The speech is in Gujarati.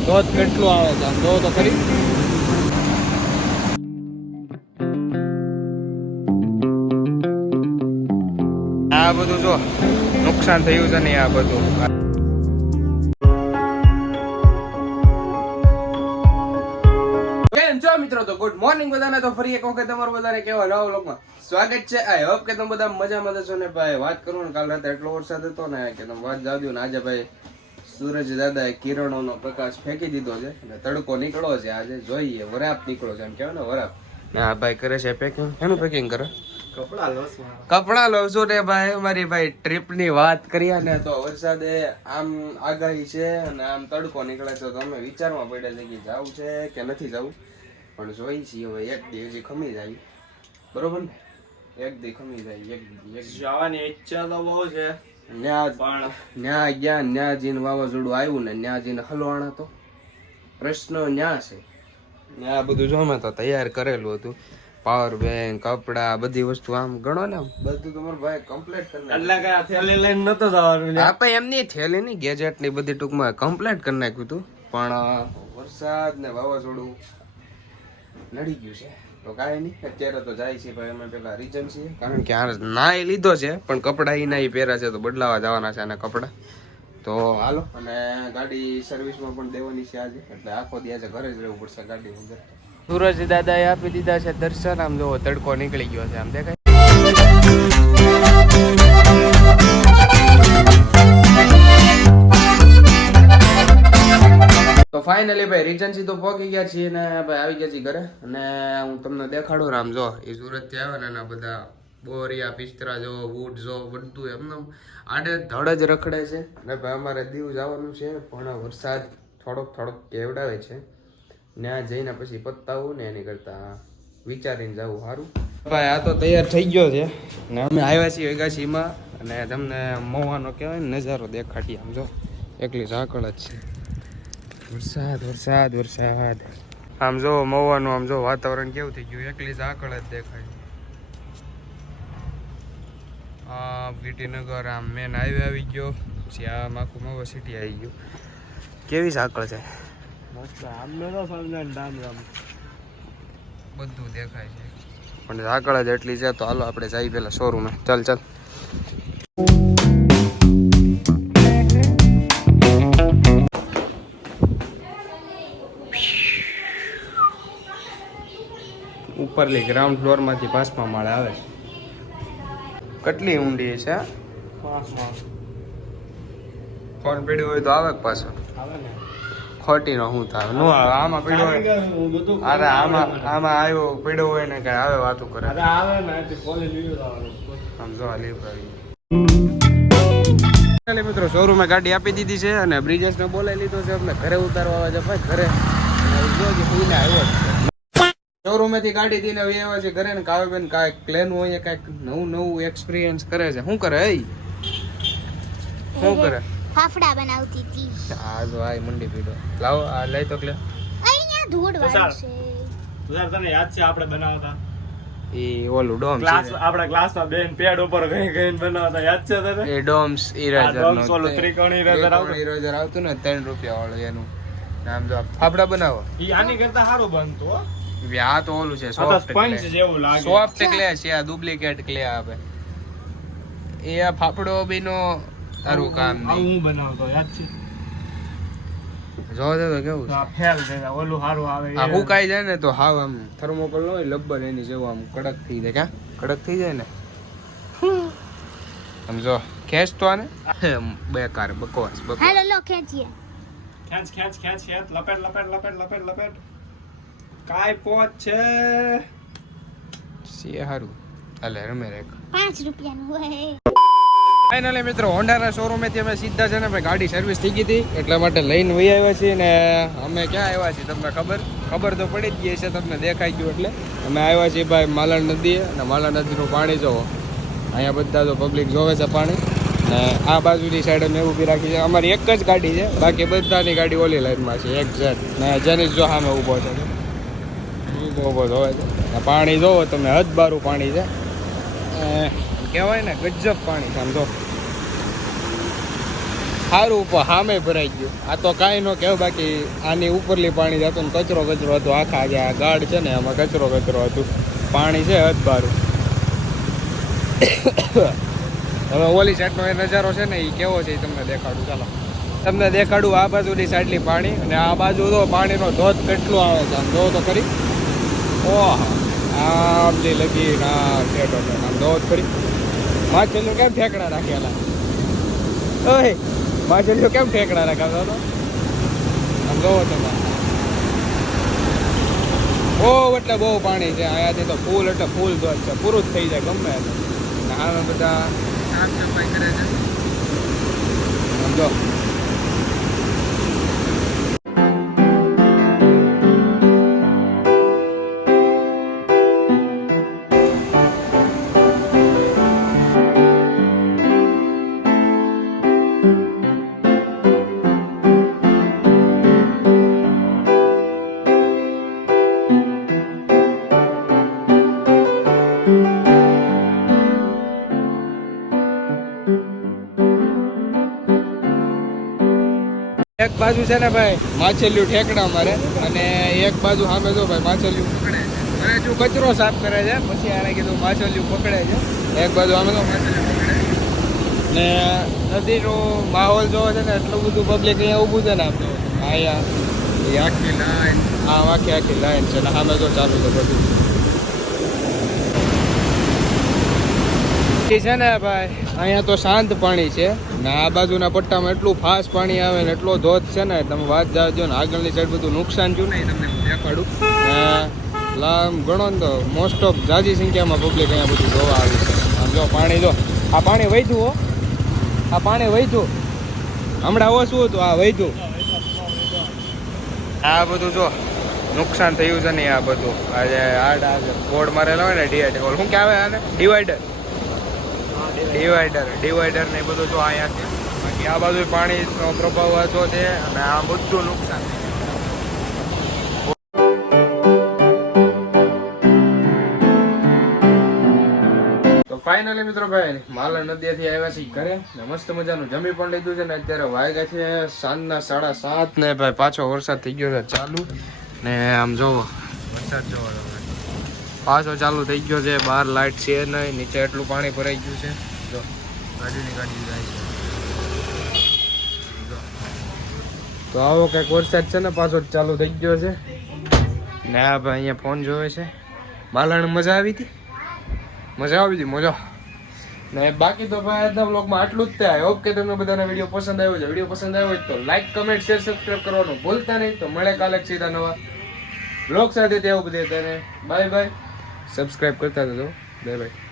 ધોધ કેટલું આવે છે? આમ તો ખરી. આ બધું જો નુકસાન થયું છે ને આ બધું. મિત્રો? તો ગુડ મોર્નિંગ બધાને. તો ફરી એક વખત તમારું બધાને કેવા નવા લોકમાં સ્વાગત છે. આઈ હોપ કે તમે બધા મજામાં છો ને. ભાઈ વાત કરું ને કાલ રાતે એટલો વરસાદ હતો ને કે તમે વાત જાવ ને. આજે ભાઈ સૂરજ દાદાએ કિરણોનો પ્રકાશ ફેંકી દીધો છે અને તડકો નીકળો છે આજે. જોઈએ વરાપ નીકળો છે. એમ કહેવાય ને વરાપ. ને આ ભાઈ કરે છે પેકિંગ એનું પેકિંગ કરો? કપડા લો કપડા લઉં છું ને ભાઈ. અમારી ભાઈ ટ્રીપની વાત કરીએ ને તો વરસાદે આમ આગાહી છે અને આમ તડકો નીકળે છે. તો અમે વિચારમાં પડ્યા છે કે જવું છે કે નથી જવું. પણ જોઈ છીએ હવે એક હજી ખમી જાય. બરોબર ને? એક દી ખમી જાય એક. જવાની ઈચ્છા તો બહુ છે. ન્યા ન્યા ગયા ન્યા જીને વાવાઝોડું આવ્યું ને ન્યા જીને હલવાણા તો. પ્રશ્ન ન્યા છે. ન્યા બધું જો અમે તો તૈયાર કરેલું હતું. પાવર બેંક કપડા બધી વસ્તુ આમ ગણો ને આમ. બધું તમારું ભાઈ કમ્પ્લીટ કરી એટલે કે થેલી લઈને નતો જવાનું આપણે એમની થેલી ની ગેજેટની બધી ટૂંકમાં કમ્પ્લીટ કરી નાખ્યું હતું પણ વરસાદ ને વાવાઝોડું. નડી ગયું છે. તો કાંઈ નહીં અત્યારે તો જાય છે ભાઈ અમે પેલા રીઝન છીએ. કારણ કે આ ના એ લીધો છે પણ કપડાં એ ના ઈ પહેર્યા છે તો બદલાવા જવાના છે આના કપડાં. તો હાલો. અને ગાડી સર્વિસમાં પણ દેવાની છે આજે એટલે આખો દી આજે ઘરે જ રહેવું પડશે ગાડી વગર સૂરજ દાદાએ આપી દીધા છે દર્શન. આમ જોવો તડકો નીકળી ગયો છે આમ દેખાય. ફાઇનલી ભાઈ રીજન્સી તો પહોંચી ગયા છીએ ને ભાઈ, આવી ગયા છીએ ઘરે. અને હું તમને દેખાડું રામ, જો, એ સુરતથી આવે ને એના બધા બોરિયા, પિસ્તરા જો, બૂટ જો, બધું એમને આડે ધડ જ રખડે છે. અને ભાઈ, અમારે દીવ જવાનું છે, પણ વરસાદ થોડોક થોડોક કેવડાવે છે. ત્યાં જઈને પછી પત્તાવું ને એની કરતા વિચારીને જવું સારું ભાઈ, આ તો તૈયાર થઈ ગયો છે. ને અમે આવ્યા છીએ વેગાસીમાં અને તમને મોવાનો કહેવાય ને, નજારો દેખાડીએ આમ જો. એકલી ઝાકળ જ છે. વરસાદ વરસાદ વરસાદ. આમ જો મવાનું આમ જો વાતાવરણ કેવું થઈ ગયું એકલી ઝાકળ જ દેખાય. આ વિટીનગર આમ મેન હાઈવે આવી ગયો પછી આ આખું મવા સિટી આવી ગયું. કેવી ઝાકળ છે? બધું દેખાય છે. પણ ઝાકળ જ એટલી છે તો હાલો આપણે જઈએ પેલા શોરૂમે ચાલ ચાલ. ઉપરલી ગ્રાઉન્ડ ફ્લોરમાંથી પાંચમા માળે આવે કેટલી ઊંડી છે? ફોન પીડ્યું હોય તો આવે પાછો? ખોટી નો હું થાય. નો આવે. આમાં પીડ્યો હોય. અરે આમાં આમાં આવ્યો પીડ્યો હોય ને કઈ આવે વાતો કરે. અરે આવે ને એટલે કોલેજ લીધું સમજો આ લીવ મિત્રો શોરૂમે ગાડી આપી દીધી છે અને બ્રિજેશ ને બોલાવી લીધો છે. અમને ઘરે ઉતારવા આવે છે. ભાઈ ઘરે. શોરૂમે થી ગાડી દઈને આવી છે ઘરે ને કાવ્યબેન કાંઈક પ્લેન હોય કાંઈક નવું નવું એક્સપિરિયન્સ કરે છે. શું કરે એ? શું કરે? ફાફડા બનાવતી હતી. આ જો આ મંડી પીડો. લાવો આ લઈ તો ક્લે અહીંયા ધૂળ વાળું છે. તુષાર તને યાદ છે આપણે બનાવતા? એ ઓલું ડોમ ક્લાસ આપણા ક્લાસમાં બેન પેડ ઉપર ગઈ ગઈ બનાવતા યાદ છે તને? એ ડોમ્સ ઇરેઝર આ ઓલું ત્રિકોણ eraser આવતું. ઇરેઝર આવતું ને ત્રણ રૂપિયા વાળું એનું. નામ ફાફડા બનાવો. ઈ આની કરતા સારું બનતું હો. આ તો ઓલું છે સોફ્ટ સ્પંજ જેવું લાગે. સોફ્ટ ક્લે છે આ ડુપ્લિકેટ ક્લે આપે. એ આ ફાફડો બીનો તારું કામ નહીં. હું બનાવતો યાદ છે? જો દે તો કેવું છે. ફેલ દે ઓલું સારું આવે આ હુકાઈ જાય ને તો હાવ આમ થર્મોકોલ નો હોય લબ્બર એની જેવું આમ કડક થઈ જાય. ક્યાં? કડક થઈ જાય ને? સમજો ખેંચ તો આને. બેકાર બકવાસ બકવાસ. હેલો લો ખેંચીએ. ખેંચ ખેંચ ખેંચ ખેંચ. લપેટ લપેટ લપેટ લપેટ લપેટ. કાય પોચ છે? સી હારું? હાલે રમે રેક પાંચ રૂપિયાનું હોય. ફાઇનલી મિત્રો હોન્ડાના શોરૂમેથી અમે સીધા છે ને ભાઈ ગાડી સર્વિસ થઈ ગઈ હતી એટલા માટે લઈને વહી આવ્યા છીએ ને અમે ક્યાં આવ્યા છીએ તમને ખબર? ખબર તો પડી જ ગઈ છે તમને દેખાઈ ગયું એટલે. અમે આવ્યા છીએ ભાઈ માલણ નદીએ અને માલણ નદીનું પાણી જોવો અહીંયા બધા તો પબ્લિક જોવે છે પાણી. ને આ બાજુની સાઈડ અમે ઊભી રાખી છે. અમારી એક જ ગાડી છે બાકી બધાની ગાડી ઓલી લાઈનમાં છે એક ઝેડ ને જેની જો સામે ઊભો છે. ઊભો ઊભો જોવે પાણી જોવો, તમે હદબારું પાણી છે. કહેવાય ને ગજબ પાણી છે, આમ જો. સારું ઉપર સામે ભરાઈ ગયું. આ તો કાંઈ ન કહેવાય, બાકી આની ઉપરલી પાણી જતું ને કચરો કચરો હતો, આખા જે આ ગાઢ છે ને, એમાં કચરો કચરો હતું. પાણી છે હદબારું હવે ઓલી સાઈડનો એ નજારો છે ને, એ કેવો છે એ તમને દેખાડું. ચાલો. તમને દેખાડું આ બાજુની સાઈડની પાણી, અને આ બાજુ તો પાણીનો ધોધ કેટલો આવે છે, આમ જોવો તો ખરી. ઓહ આમ જે લગી ના ઠેઠો ઠેઠ આમ જોવો તો ખરી માછલીઓ કેમ ઠેકડા રાખેલા? ઓય માછલીઓ કેમ ઠેકડા રાખ્યા તો? આમ જોવો તમે. બહુ એટલે બહુ પાણી છે. અહીંયાથી તો ફૂલ એટલે ફૂલ ધોધ છે. પૂરું જ થઈ જાય ગમે. અને આમે બધા સાફ સફાઈ કરે છે. સમજો બાજુ છે ને ભાઈ માછલીઓ ઠેકડા મારે. અને એક બાજુ સામે જો ભાઈ માછલીઓ પકડે છે. અને જો કચરો સાફ કરે છે પછી આને કીધું માછલીઓ પકડે છે. એક બાજુ સામે તો માછલીઓ પકડે ને નદીનો માહોલ જોવો છે ને એટલું બધું પબ્લિક અહીંયા ઊભું છે ને જો અહીંયા. એ આખી લાઈન હા આખી આખી લાઈન છે. ને સામે તો ચાલુ છે બધું. છે ને ભાઈ અહીંયા તો શાંત પાણી છે ને આ બાજુના પટ્ટામાં એટલું ફાસ્ટ પાણી આવે ને એટલો ધોધ છે ને, તમે વાત જાજો ને આગળની સાઈડ બધું નુકસાન થયું ને તમને હું દેખાડું. લામ ગણો ને તો મોસ્ટ ઓફ જાજી સંખ્યામાં પબ્લિક અહીંયા બધું જોવા આવી છે. આમ જો પાણી જો, આ પાણી વહીતું હો. આ પાણી વહીતું હમણાં ઓછું હતું? આ વહીતું આ બધું જો નુકસાન થયું છે ને આ બધું. આજે આ બોર્ડ મારેલા હોય ને ડિવાઈડર શું કહેવાય આને? ડિવાઈડર ડિવાઈડર ડિવાઈડર ને બધું જો અહીંયા છે બાકી આ બાજુ પાણીનો પ્રભાવ હતો છે અને આ બધું નુકસાન તો ફાઇનલી મિત્રો ભાઈ માલણ નદીથી આવ્યા છીએ ઘરે મસ્ત મજાનું જમી પણ લીધું છે ને અત્યારે વાગ્યા છે સાંજના સાડા સાત ને ભાઈ પાછો વરસાદ થઈ ગયો છે ચાલુ. ને આમ જોવો વરસાદ જોવો પાછો ચાલુ થઈ ગયો છે બહાર લાઇટ છે નહીં, નીચે એટલું પાણી ભરાઈ ગયું છે. જો, ગાડીની ગાડી જાય છે. તો આવો કંઈક વરસાદ છે ને, પાછો ચાલુ થઈ ગયો છે. ને આ ભાઈ અહીંયા ફોન જોવે છે. બાલાણ મજા આવી હતી? મજા આવી હતી, મજા. ને બાકી તો ભાઈ આજના બ્લોગમાં આટલું જ થાય. હોપ કે તમને બધાને વીડિયો પસંદ આવ્યો છે. વીડિયો પસંદ આવ્યો તો લાઈક કમેન્ટ શેર સબસ્ક્રાઈબ કરવાનું ભૂલતા નહીં. તો મળે કાલે સીધા નવા બ્લોગ સાથે. ત્યાં બધે તને બાય બાય સબસ્ક્રાઇબ કરતા જજો. Bye bye